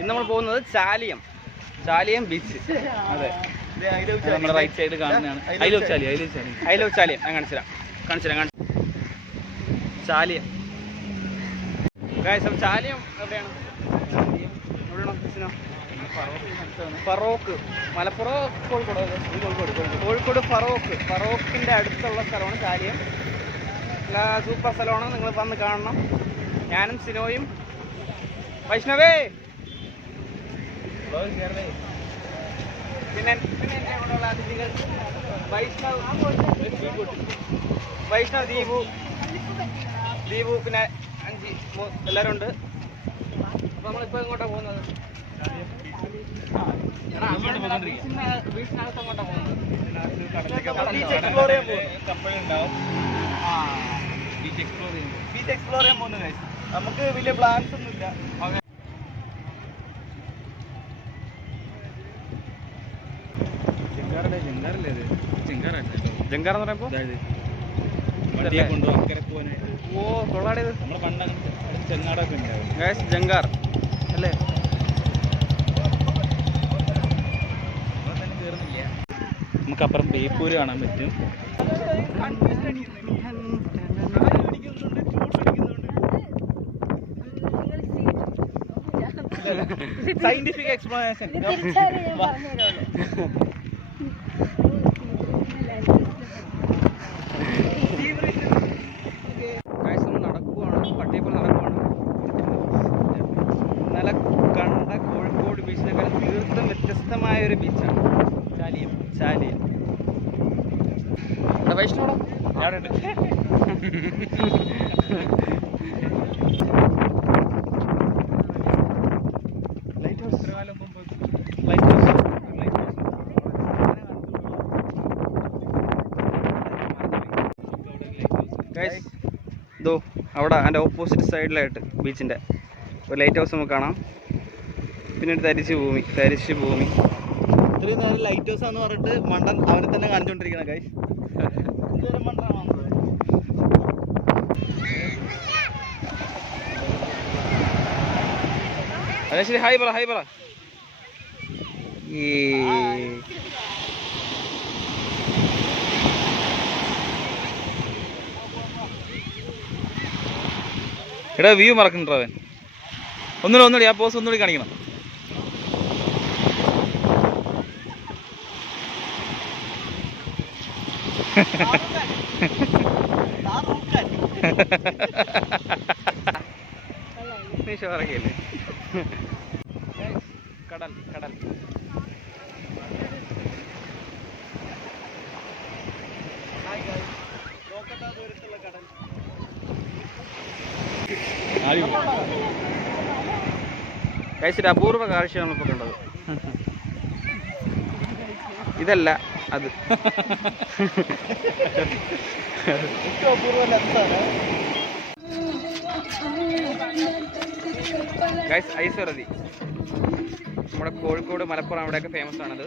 ഇന്ന് നമ്മൾ പോകുന്നത് ചാലിയം ബീച്ച്. അതെ, നമ്മുടെ റൈറ്റ് സൈഡിൽ കാണുന്നതാണ് ഐ ലവ് ചാലിയം. ഞാൻ കാണിച്ചുതരാം. ചാലിയം ചാലിയം എവിടെയാണ്? ഫറോക്ക്, മലപ്പുറം, കോഴിക്കോട് ഫറോക്കിൻ്റെ അടുത്തുള്ള സ്ഥലമാണ് ചാലിയം. സൂപ്പർ സ്ഥലമാണ്, നിങ്ങൾ വന്ന് കാണണം. ഞാനും സിനോയും വൈഷ്ണവേ പിന്നെ എന്നെ കൂടെയുള്ള അതിഥികൾ വൈഷ്ണവ് ദീപു പിന്നെ 5 എല്ലാവരും ഉണ്ട്. അപ്പോൾ നമ്മളിപ്പോൾ എങ്ങോട്ടാണ് പോകുന്നത്? ബീച്ചിനകത്ത് എങ്ങോട്ടാണ് പോകുന്നത്? ബീച്ച് എക്സ്പ്ലോർ ചെയ്യാൻ പോകുന്നത്. നമുക്ക് വലിയ പ്ലാൻസ് ഒന്നുമില്ല. ജങ്കാർ എന്ന് പറയുമ്പോൾ കൊള്ളാടേത് ജങ്കാർ അല്ലേ? നമുക്കപ്പുറം ബേപ്പൂര് കാണാൻ പറ്റും. സയന്റിഫിക് എക്സ്പ്ലനേഷൻ നടക്കുവാണ്, പട്ടിയപ്പോൾ നടക്കുവാണ്. ഇന്നലെ കണ്ട കോഴിക്കോട് ബീച്ചിനേക്കാൾ തീർത്തും വ്യത്യസ്തമായൊരു ബീച്ചാണ് ചാലിയം. വൈഷ്ണവോ ഞാനുണ്ട്. അവിടെ അതിൻ്റെ ഓപ്പോസിറ്റ് സൈഡിലായിട്ട് ബീച്ചിൻ്റെ ഒരു ലൈറ്റ് ഹൗസ് നമുക്ക് കാണാം. പിന്നെ തരിശ് ഭൂമി. ഇത്രയും നേരം ലൈറ്റ് ഹൗസ് ആണെന്ന് പറഞ്ഞിട്ട് മണ്ടൻ അവനെ തന്നെ കാണിച്ചുകൊണ്ടിരിക്കണം. ഗൈസ് അതെ ശരി. ഹായ് പറ. എടാ വ്യൂ മറക്കണ്ടോ അവൻ? ഒന്നുകൂടി ആ പോസ് ഒന്നുകൂടി കാണിക്കണം. ഷോറൊക്കെയല്ലേ? കടൽ കഴിച്ചിട്ട് അപൂർവ കാഴ്ചയാണ് ഇപ്പോൾ കണ്ടത്. ഇതല്ല അത്. ഐശ്വരതി നമ്മുടെ കോഴിക്കോട്, മലപ്പുറം അവിടെയൊക്കെ ഫേമസ് ആണത്.